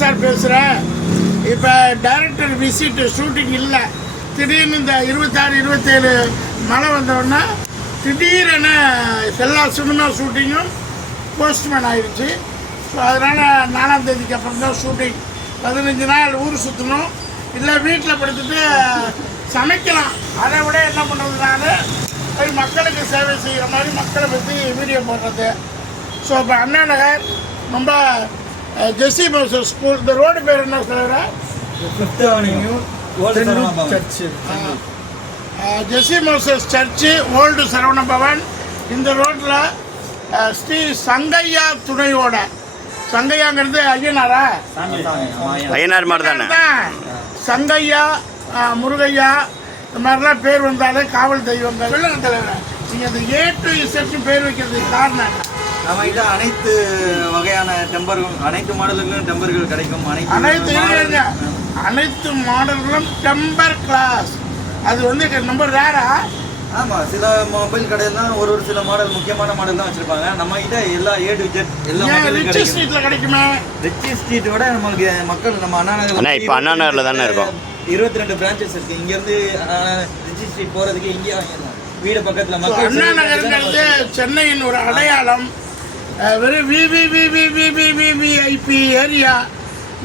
Sir பேசுகிறேன் இப்போ director visit shooting இல்லை. திடீர்னு இந்த இருபத்தாறு இருபத்தேழு மழை வந்தோடனே திடீரென எல்லா சினிமா ஷூட்டிங்கும் போஸ்ட்மேன் ஆயிடுச்சு ஸோ அதனால் நாலாம் தேதிக்கு அப்புறம் தான் ஷூட்டிங் பதினஞ்சு நாள் ஊர் சுற்றணும் இல்லை வீட்டில் படுத்துட்டு சமைக்கலாம். அதை விட என்ன பண்ணுறதுனால போய் மக்களுக்கு சேவை செய்கிற மாதிரி மக்களை பற்றி வீடியோ போடுறது. ஸோ இப்போ அண்ணா நகர் ரொம்ப ஜெஸ்ஸி மோசஸ் ஸ்கூல் இந்த ரோடு பேர் என்ன சொல்கிற fifth avenue church Jessie Moses church old Saravana Bhavan இந்த ரோட்டில் ஸ்ரீ சங்கையா துணையோட. சங்கையாங்கிறது ஐயனாரா? ஐயனார் மாதிரி தானே சங்கையா முருகையா இந்த மாதிரிலாம் பேர் வந்தாலே காவல் தெய்வங்கள். சொல்லுங்க தலைவர். நீங்கள் இந்த ஏ டு இசட்னு பேர் வைக்கிறதுக்கு காரணம் என்ன? நம்ம கிட்ட அனைத்து வகையான டெம்பர்கள் அனைத்து மாடல்களும் டெம்பர்கள் கிடைக்கும். அனைத்து அனைத்து மாடல்களும் டெம்பர் கிளாஸ் அது வந்து நம்பர் ரேரா ஆமா சில மொபைல் கடையெல்லாம் ஒரு ஒரு சில மாடல் முக்கியமான மாடல் தான் வச்சிருப்பாங்க. நம்ம கிட்ட எல்லா ஏ டு ஜெட் எல்லா ஸ்ட்ரீட்டில் கிடைக்குமே. ரிச்சி ஸ்ட்ரீட் விட நம்மளுக்கு மக்கள் நம்ம அண்ணா நகர் இப்ப அண்ணா நகர்ல தானே இருக்கோம். இருபத்தி ரெண்டு பிரான்ச்சஸ் இருக்கு. இங்க இருந்து ரிச்சி ஸ்ட்ரீட் போறதுக்கு இங்கே வீடு பக்கத்துல மக்கள் அண்ணா நகருங்கிறது சென்னையின் ஒரு அடையாளம். வெறும் விவிவிவிவிவிவிஐபி ஏரியா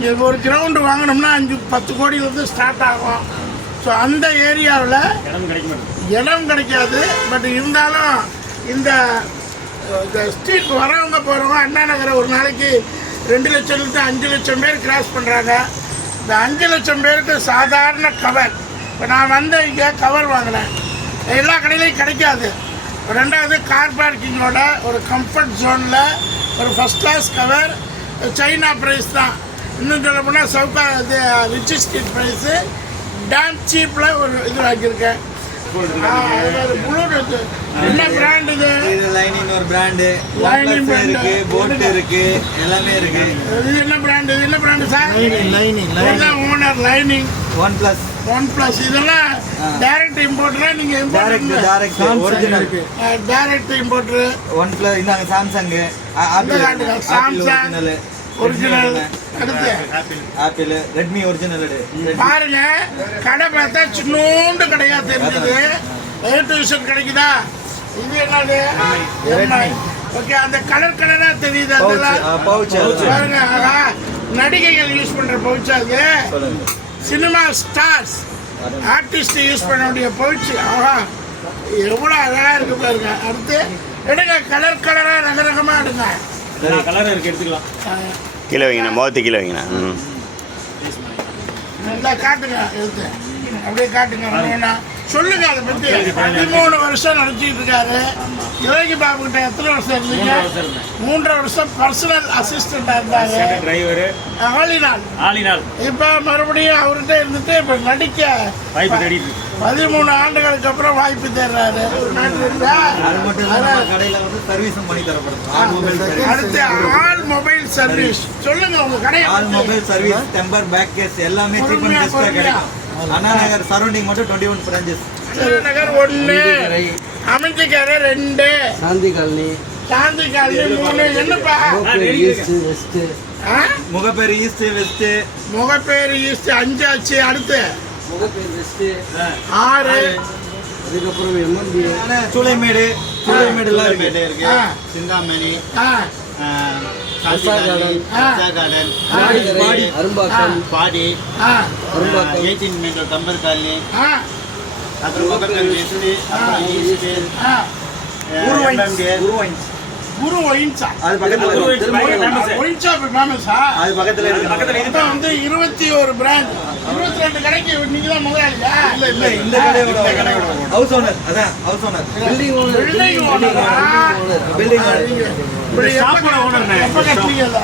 இது ஒரு கிரவுண்டு வாங்கினோம்னா அஞ்சு பத்து கோடியிலேருந்து ஸ்டார்ட் ஆகும். ஸோ அந்த ஏரியாவில் இடம் கிடைக்காது. பட் இருந்தாலும் இந்த இந்த ஸ்ட்ரீட் வரவங்க போகிறவங்க அண்ணா நகரை ஒரு நாளைக்கு ரெண்டு லட்சம்லேருந்து அஞ்சு லட்சம் பேர் கிராஸ் பண்ணுறாங்க இந்த அஞ்சு லட்சம் பேருக்கு சாதாரண கவர் இப்போ நான் வந்து இங்கே கவர் வாங்கினேன். எல்லா கடையிலையும் கிடைக்காது. ரெண்டாவது கார் பார்க்கிங்கோட ஒரு கம்ஃபர்ட் ஜோனில் ஒரு first class cover China price தான். இன்னும் சொல்ல போனால் சவுக்கா இது ரிச்சி ஸ்ட்ரீட் ப்ரைஸு டேம் சீப்பில் ஒரு இது வாங்கியிருக்கேன். ப்ளூடூத் என்ன பிராண்ட் இது? இது லைனின் ஒரு பிராண்டு brand. இருக்கு போட் இருக்கு எல்லாமே இருக்கு. இது என்ன பிராண்ட் இது என்ன பிராண்ட் சார் லைனிங் இதுதான் owner Li Ning OnePlus OnePlus இதெல்லாம் டைரக்ட் இம்போர்ட்டரா நீங்கள் direct import direct original direct importer OnePlus இந்தாங்க Samsung Apple Samsung. Original Apple Redmi original பாருங்க கடை பார்த்தா சின்னோண்டு கடையா தெரிஞ்சது. ஏ டு கிடைக்குதா? இது என்னது? எம்ஐ ஓகே அந்த கலர் கலரா தெரியுது அதெல்லாம். பாருங்க ஆஹா, நடிகைகள் யூஸ் பண்ற பவுச் அது. சினிமா ஸ்டார்ஸ் ஆர்டிஸ்ட் யூஸ் பண்ணக்கூடிய பவுச் ஆஹா எவ்வளோ அழகா இருக்கு பாருங்க. அடுத்து எடுங்க கலர் கலரா ரக ரகமா எடுங்க கலர் இருக்கு எடுத்துக்கலாம். ஆஹ், கீழே வைங்கண்ணா முகத்து கீழே வைங்கண்ணா. ம். நல்லா காட்டுங்க எடுத்து. அப்படியே காட்டுங்க. சொல்லுங்க அதை பத்தி. பதிமூணு வருஷம் நடிச்சிட்டு இருக்காரு. யோகி பாபு கிட்ட எத்தனை வருஷம் இருந்தீங்க? மூன்றரை வருஷம் பர்சனல் அசிஸ்டண்டா இருந்தாரு. டிரைவரு ஆளினாள் ஆளினால் இப்ப மறுபடியும் அவர்கிட்ட இருந்துட்டு இப்ப நடிக்க வாய்ப்பு தேடிட்டு. பதிமூணு ஆண்டுகளுக்கு அப்புறம் வாய்ப்பு தேடுறாரு. அடுத்து ஆல் மொபைல் சர்வீஸ் சொல்லுங்க உங்க கடையை all. Mobile service temper back case எல்லாமே அண்ணா நகர் சரௌண்டிங் மட்டும் twenty one branches Anna Nagar ஒண்ணு அமைஞ்சிக்கார ரெண்டு. காந்தி காலனி. சாந்தி காலனி மூணு. என்னப்பா? ஈஸ்ட் வெஸ்ட் ஆ? Mogappair east west Mogappair east அஞ்சாச்சு அடுத்து. முகப்பேர் வெஸ்ட் ஆறு. அதுக்கப்புறம் எம்எம்பி சூளைமேடு. சூளைமேடுலாம் இருக்கு. சிந்தாமணி. ஆ, garden garden Padi. Arumbakkam. Padi. Arumbakkam. Eighteen metre Kambar colony. அப்புறம் அப்புறம் குரு ஒயின்ஸா அது பக்கத்துல. ஒயின் ஷாப் ஃபேமஸா அது பக்கத்துல இருக்கு. பக்கத்துல இது வந்து இருபத்தி ஒரு பிராண்ட். இருபத்தி ரெண்டு கடைக்கு நீங்க தான் முதலாளியா? இல்ல இல்ல இந்த கடையோட ஹவுஸ் ஓனர் அதான் house owner building owner building ஓனரா building owner இப்படி ஷாப்போட. எப்ப கட்டினீங்க இதை?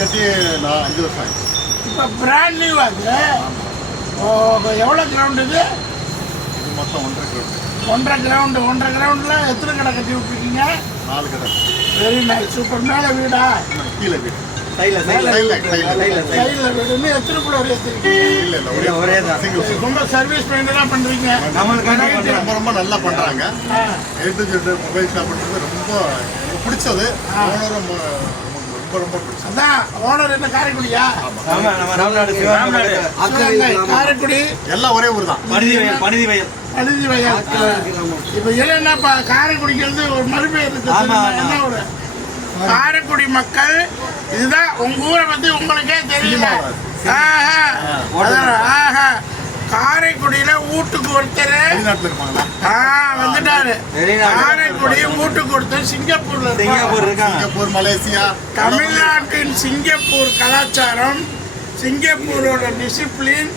கட்டி நான் அஞ்சு வருஷம் ஆயிடுச்சு இப்ப பிராண்ட் நியூ அது ஓ எவ்வளவு கிரவுண்ட் இது? இது மொத்தம் ஒன்றரை கிலோமீட்டர் ஒன்றரை கிரவுண்டு ஒன்றரை கிரவுண்டில் எத்தனை கடை கட்டி விட்டுருக்கீங்க? நாலு கடை. வெரி நைஸ் சூப்பர் மேலே வீடா? கீழே வீடு. சைடுல சைடுல. சைடுல, சைடுல. சைடுல சைடுல. சைடில் வீடு. இன்னும் எத்தனை ஏற்றிருக்கீங்க இல்லை இல்லை இல்ல, ஒரே தான். சிங்கிள் ரொம்ப சர்வீஸ் மெயின்டெல்லாம் பண்ணுறீங்க நம்மளுக்காண்டி ரொம்ப ரொம்ப நல்லா பண்ணுறாங்க எடுத்து மொபைல் ஷாப்ன்றது ரொம்ப எனக்கு பிடிச்சது. ஓனரும் ரொம்ப ரொம்ப ரொம்ப ரொம்ப பிடிச்சது. அதான் ஓனர் என்ன காரைக்குடியா? காரைக்குடி. எல்லாம் ஒரே ஊர் தான் பணிதி வயல் பணிதி வயல். அழிஞ்சு வயல் இப்ப என்னப்பா காரைக்குடிக்கு வந்து ஒரு மறுபெயர். என்ன ஒரு? காரைக்குடி மக்கள் இதுதான் உங்க ஊரை பத்தி உங்களுக்கே தெரியல. ஆஹா. காரைக்குடியில வீட்டுக்கு ஒருத்தர் வந்துட்டாரு. காரைக்குடி வீட்டுக்கு ஒருத்தர் சிங்கப்பூர்ல. சிங்கப்பூர் இருக்காங்க. சிங்கப்பூர் மலேசியா தமிழ்நாட்டின் சிங்கப்பூர் கலாச்சாரம் சிங்கப்பூரோட டிசிப்ளின்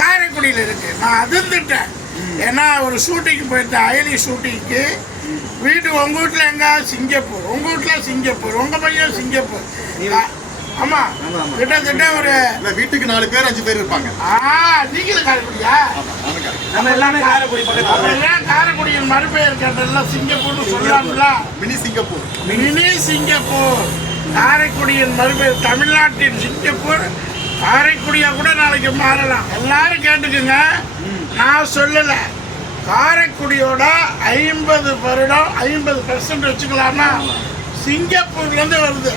காரைக்குடியில் இருக்கு. நான் அதிர்ந்துட்டேன். ஏன்னா ஒரு ஷூட்டிங் போயிட்டேன் அயலி ஷூட்டிங்க்கு வீட்டு உங்க வீட்டில் எங்க? சிங்கப்பூர். உங்க வீட்டில் சிங்கப்பூர். உங்க பையன் சிங்கப்பூர். ஆமா. கிட்டத்தட்ட ஒரு வீட்டுக்கு நாலு பேர் அஞ்சு பேர் இருப்பாங்க. ஆ நீங்களும் காரைக்குடியா? நம்ம எல்லாமே காரைக்குடி ஏன் காரைக்குடியின் மறுபெயர் கேட்டதெல்லாம் சிங்கப்பூர்னு சொல்லலாம்ல மினி சிங்கப்பூர். Mini Singapore. காரைக்குடியின் மறுபெயர் தமிழ்நாட்டின் சிங்கப்பூர். காரைக்குடியா கூட நாளைக்கு மாறலாம். எல்லாரும் கேட்டுக்குங்க. நான் சொல்லலை. காரைக்குடியோட ஐம்பது வருடம் ஐம்பது பெர்சன்ட் வச்சுக்கலாமா சிங்கப்பூர்லேருந்து வருது.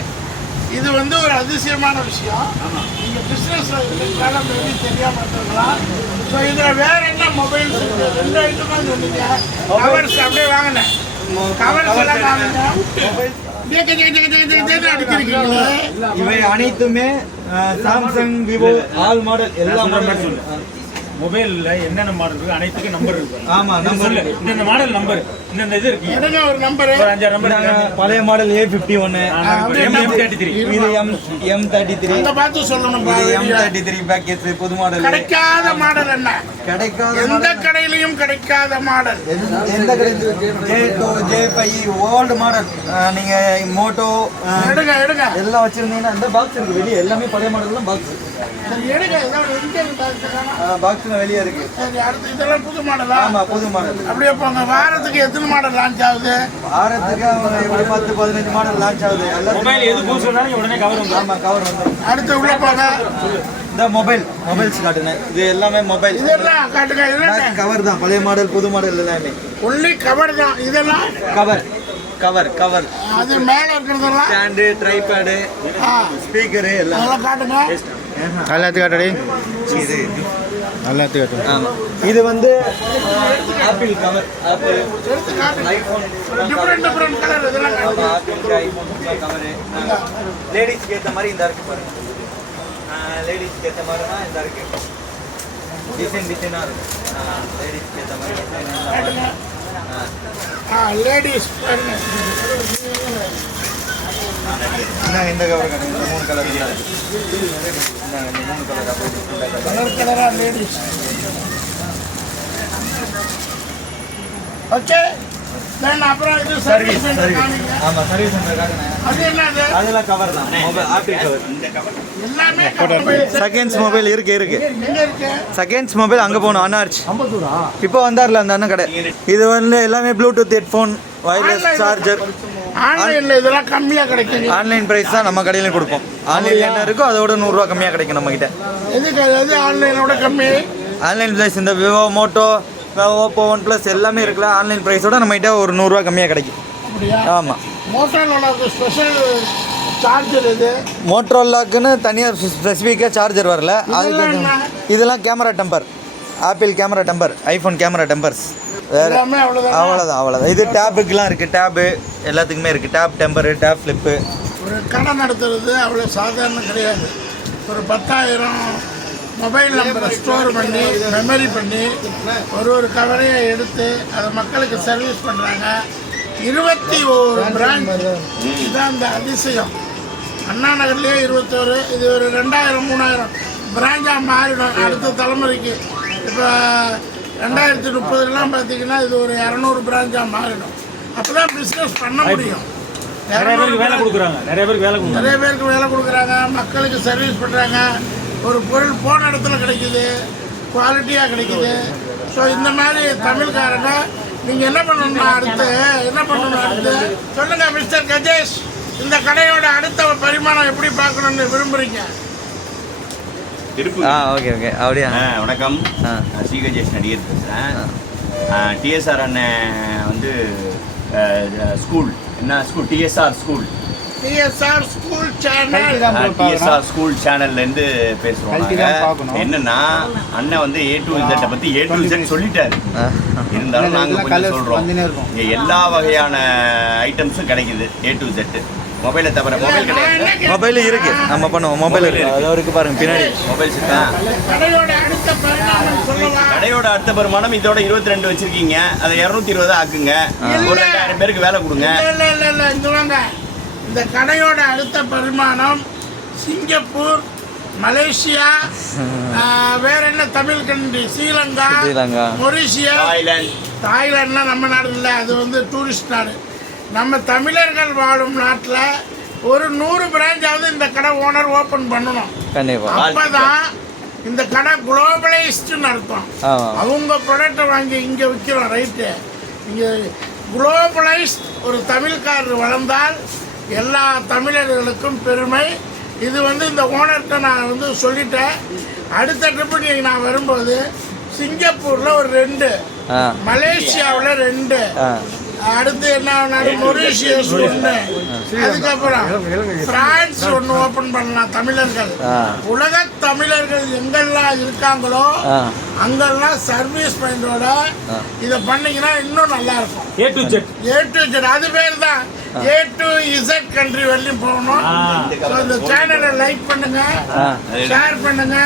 இது வந்து ஒரு அதிசயமான விஷயம். நீங்கள் பிஸ்னஸ் மேபி தெரியாமல் இருக்கலாம் ஸோ இதில் வேற என்ன மொபைல்ஸ் இருக்கு? ரெண்டு ஐட்டமாக சொன்னீங்க கவர்ஸ் அப்படியே வாங்கினேன் கவர்ஸ் எல்லாம் வாங்கினேன் இவை அனைத்துமே சாம்சங் விவோ ஆல் மாடல் எல்லா மாடல் மொபைல்ல என்னென்ன மாடல் இருக்கு அனைத்துக்கும் நம்பர் இருக்கு ஆமா, சொல்லு. இந்த நம்பர் நம்பர் இந்த இது இருக்கு. எடுங்க ஒரு நம்பரு ஒரு அஞ்சாறு நம்பர் பழைய மாடல் ஏ ஃபிஃப்டி ஒன்னு எம் எம் தேர்ட்டி த்ரீ இது எம் எம் தேர்ட்டி த்ரீ அந்த பார்த்து சொல்லணும் எம் தேர்ட்டி த்ரீ பேக்கேஜ் புது மாடல் கிடைக்காத மாடல் என்ன? கிடைக்காத எந்த கடையிலையும் கிடைக்காத மாடல் எந்த- எந்த J two J five old model நீங்க மோட்டோ எடுங்க எடுங்க. எல்லாம் வச்சிருந்தீங்கன்னா இந்த பாக்ஸ் இருக்கு. வெளியே எல்லாமே பழைய மாடல் தான் பாக்ஸ் சரி, எடுங்க. ஏதாவது பாக்ஸ் வெளியே இருக்கு? சரி அடுத்து இதெல்லாம் புது மாடலா? ஆமா புது மாடல். அப்படியே போங்க. வாரத்துக்கு எத்தனை மாடல் லான்ச் ஆகுது? வாரத்துக்கு அவங்க எப்படி பத்து பதினஞ்சு மாடல் லான்ச் ஆகுது? மொபைல் எது புதுசு வந்தாலும் உடனே கவர் வந்துடும் ஆமா கவர் வந்துடும் அடுத்து உள்ள போங்க. இந்த மொபைல் மொபைல்ஸ் காட்டுனேன். இது எல்லாமே மொபைல் இதெல்லாம் காட்டுங்க இதெல்லாம் கவர் தான். பழைய மாடல் புது மாடல் எல்லாமே. ஒன்லி கவர் தான். இதெல்லாம்? கவர் கவர் கவர் அது மேல இருக்கிறதெல்லாம்? ஸ்டாண்டு ட்ரைபேடு ஸ்பீக்கரு எல்லாம். காட்டுங்க. எல்லாத்தையும் காட்டடி இது. எல்லாத்தையும் காட்டு ஆமா. இது வந்து Apple cover Apple iPhone different different colour இதெல்லாம் காட்டுங்க ஆப்பிள் ஐபோன் கவரு. லேடிஸ்க்கு ஏற்ற மாதிரி இந்த இருக்கு பாருங்க. லேடிஸ்க்கு ஏற்ற மாதிரினா இந்த இருக்கு. டிசைன் டிசைனாக இருக்கு லேடிஸ்க்கு ஏற்ற மாதிரி லேடிஸ் இந்த கவர் இந்த மூணு கலர் இந்த மூணு கலர் ஆ காட்டுங்க. கலர் கலரா லேடிஸ் ஓகே தென் அப்புறம் இது சர்வீஸ் ஆமா சர்வீஸ் அது என்னது? அதெல்லாம் கவர் தான். மொபைல் ஆப்பிள் கவர் எல்லாமே மொபைல் செகண்ட்ஸ் மொபைல் இருக்கு இருக்கு. எங்க இருக்கு? செகண்ட்ஸ் மொபைல் அங்கே போகணும் அன்னார்ச் இப்போ வந்தார்ல அந்த அண்ணன் கடை. இது வந்து எல்லாமே ப்ளூடூத் ஹெட்ஃபோன் வயர்லெஸ் சார்ஜர் ஆன்லைன்ல இதெல்லாம் கம்மியா கிடைக்குங்க. ஆன்லைன் ப்ரைஸ் தான் நம்ம கடையிலையும் கொடுப்போம். ஆன்லைன் என்ன இருக்கோ அதோட நூறுரூவா கம்மியாக கிடைக்கும் நம்ம கிட்ட எதுக்கு எது ஆன்லைனோட கம்மி? ஆன்லைன் ப்ரைஸ் இந்த Vivo Moto Oppo OnePlus எல்லாமே இருக்குல்ல ஆன்லைன் ப்ரைஸோட நம்ம கிட்ட ஒரு நூறுரூவா கம்மியாக கிடைக்கும். ஆமாம் மோட்டரோட ஸ்பெஷல் சார்ஜர் இது மோட்ரோலாக்குன்னு தனியாக ஸ்பெசிஃபிக்காக சார்ஜர் வரல. அதுக்கு? இதெல்லாம் camera temper Apple camera temper iPhone camera tempers வேறு அவ்வளோதான் அவ்வளோதான் இது டேபுக்குலாம் இருக்குது டேபு எல்லாத்துக்குமே இருக்குது டேப் டெம்பரு டேப் ஃப்ளிப்பு ஒரு கடை நடத்துறது அவ்வளோ சாதாரணம் கிடையாது. ஒரு பத்தாயிரம் மொபைல் நம்பரை ஸ்டோர் பண்ணி மெமரி பண்ணி ஒரு ஒரு கவரையை எடுத்து அதை மக்களுக்கு சர்வீஸ் பண்ணுறாங்க இருபத்தி ஓரு பிரான்ச் இதுதான் இந்த அதிசயம். அண்ணா நகர்லேயே இருபத்தோரு இது ஒரு ரெண்டாயிரம் மூணாயிரம். பிராஞ்சாக மாறிடும் அடுத்த தலைமுறைக்கு. இப்போ ரெண்டாயிரத்தி முப்பதுலாம் பார்த்தீங்கன்னா இது ஒரு இரநூறு பிராஞ்சாக மாறிடும். அப்போ தான் பிஸ்னஸ் பண்ண முடியும். நிறைய பேருக்கு வேலை கொடுக்குறாங்க. நிறைய பேருக்கு வேலை கொடுக்குறாங்க. நிறைய பேருக்கு வேலை கொடுக்குறாங்க. மக்களுக்கு சர்வீஸ் பண்ணுறாங்க ஒரு பொருள் போன இடத்துல கிடைக்குது. குவாலிட்டியாக கிடைக்குது. ஸோ இந்த மாதிரி தமிழ்காரங்க நீங்கள் என்ன பண்ணணும்னா அடுத்து என்ன பண்ணணும் அடுத்து? சொல்லுங்கள் மிஸ்டர் கஜேஷ் இந்த கடையோட அடுத்த பரிமாணம் எப்படி பார்க்கணும்னு விரும்புகிறீங்க திருப்பூர். ஆ ஓகே ஓகே. அப்படியா? ஆ, வணக்கம். ஸ்ரீகஜேஷ் நடிகர் பேசுகிறேன் டிஎஸ்ஆர் அண்ணன் வந்து ஸ்கூல் என்ன school TSR school TSR school channel TSR school சேனல்ல இருந்து பேசுறோம் கல்வி நாங்க. தான் பார்க்கணும். என்னன்னா அண்ணன் வந்து ஏ டு இசட்டை பத்தி ஏ டு இசட் சொல்லிட்டாரு. இருந்தாலும் நாங்க எல்லாம் கொஞ்சம் இருக்கும். இங்க எல்லா வகையான ஐட்டம்ஸும் கிடைக்குது ஏ டு இசட் மொபைலை தவிர மொபைல் கிடையாது. மொபைல் இருக்கு. நம்ம பண்ணுவோம் மொபைல் இருக்கு. அதோ இருக்கு பாருங்க பின்னாடி. மொபைல் இருக்கா கடையோட அடுத்த வருமானம் இதோட இருபத்தி ரெண்டு வச்சிருக்கீங்க. அதை இரநூத்தி இருபது ஆக்குங்க ஒரு ரெண்டாயிரம் பேருக்கு வேலை கொடுங்க. இல்ல இல்ல இல்ல வாங்க. இந்த கடையோட அடுத்த பரிமாணம் சிங்கப்பூர் மலேசியா வேற என்ன Tamil country? Sri Lanka Sri Lanka. Mauritius Thailand. தாய்லாந்துலாம் நம்ம நாடு இல்லை அது வந்து டூரிஸ்ட் நாடு. நம்ம தமிழர்கள் வாழும் நாட்டில் ஒரு நூறு பிரான்ச்சாவது இந்த கடை ஓனர் ஓப்பன் பண்ணணும். கண்டிப்பா. அப்பதான் இந்த கடை குளோபலைஸ்டுன்னு அர்த்தம். அவங்க ப்ராடக்டை வாங்கி இங்கே விற்கிறோம் ரைட்டு இங்கே குளோபலைஸ்ட் ஒரு தமிழ்காரர் வளர்ந்தால் எல்லா தமிழர்களுக்கும் பெருமை. இது வந்து இந்த ஓனர்கிட்ட நான் வந்து சொல்லிட்டேன். அடுத்த ட்ரிப்பு நீங்கள் நான் வரும்போது சிங்கப்பூரில் ஒரு ரெண்டு மலேசியாவில் ரெண்டு. அடுத்து என்ன நாடு மொரீஷியஸ் ஒன்று அதுக்கப்புறம் பிரான்ஸ் ஒன்று ஓப்பன் பண்ணலாம் தமிழர்கள். உலக தமிழர்கள் எங்கெல்லாம் இருக்காங்களோ அங்கெல்லாம் சர்வீஸ் மைண்டோட இதை பண்ணீங்கன்னா இன்னும் நல்லா இருக்கும். A to Z A to Z அது பேர் தான். ஏ டு இசட் கண்ட்ரி வரலையும் போகணும். So, இந்த சேனலை லைக் பண்ணுங்க ஷேர் பண்ணுங்க.